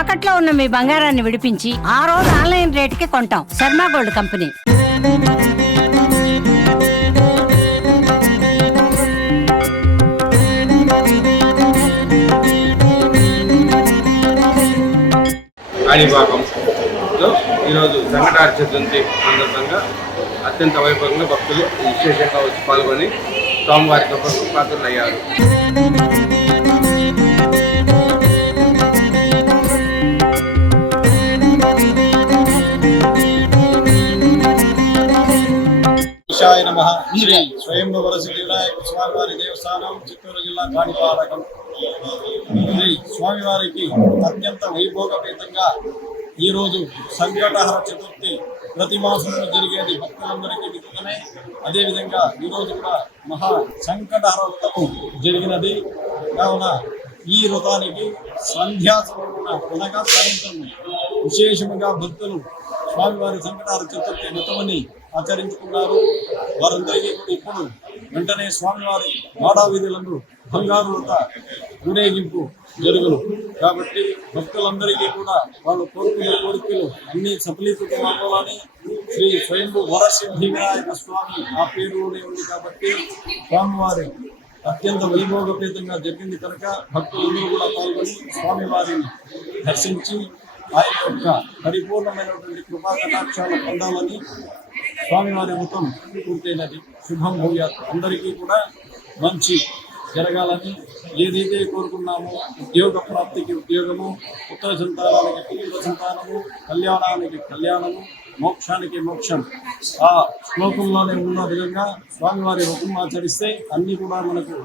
తాకట్లో ఉన్న మీ బంగారాన్ని విడిపించి ఆ రోజు ఆన్లైన్ రేటుకి కొంటాం. Sharma gold company. కాణిపాకంలో ఈరోజు సంకటహర చతుర్థి సందర్భంగా అత్యంత వైభవంగా భక్తులు విశేషంగా వచ్చి పాల్గొని స్వామివారి కృపకు పాత్రలయ్యారు. నమః. శ్రీ స్వయంభూ వరసిద్ధి వినాయక స్వామివారి దేవస్థానం, చిత్తూరు జిల్లా, కాణిపాకం. శ్రీ స్వామివారికి అత్యంత వైభోగపేతంగా ఈరోజు సంకటహర చతుర్థి ప్రతి మాసంలో జరిగేది భక్తులందరికీ విదితమే. అదేవిధంగా ఈరోజు కూడా మహా సంకటహర వ్రతము జరిగినది. కావున ఈ వ్రతానికి సంధ్యాసమమున అనగా సాయంత్రం విశేషముగా భక్తులు స్వామివారి సంకటహర చతుర్థి వ్రతమని ఆచరించుకున్నారు. వారందరికీ కూడా ఇప్పుడు వెంటనే స్వామివారి మాడావీధులందు బంగారు వ్రత ఊరేగింపు జరుగును. కాబట్టి భక్తులందరికీ కూడా వాళ్ళు కోరికలు అన్ని సఫలీకృతమవ్వాలని శ్రీ స్వయంభూ వరసిద్ధి వినాయక స్వామి ఆ పేరులోనే ఉంది. కాబట్టి స్వామివారి అత్యంత వైభోగపేతంగా జరిగింది కనుక భక్తులందరూ కూడా పాల్గొని స్వామివారిని దర్శించి ఆయన యొక్క పరిపూర్ణమైనటువంటి కృపా కటాక్షాలు పొందాలని స్వామివారి వ్రతం పూర్తయినది. శుభం భూయాత్. అందరికీ కూడా మంచి జరగాలని ఏదైతే కోరుకున్నామో, ఉద్యోగ ప్రాప్తికి ఉద్యోగము, పుత్ర సంతానానికి పుత్ర సంతానము, కళ్యాణానికి కళ్యాణము, మోక్షానికి మోక్షం ఆ శ్లోకంలోనే ఉన్న విధంగా స్వామివారి వ్రతం ఆచరిస్తే అన్నీ కూడా మనకు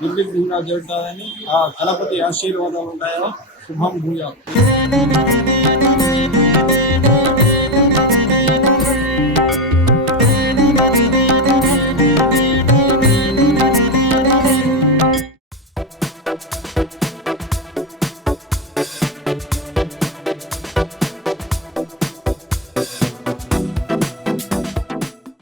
నిర్విఘ్నంగా జరుగుతాయని ఆ గణపతి ఆశీర్వాదాలు ఉంటాయో. శుభం భూయాత్.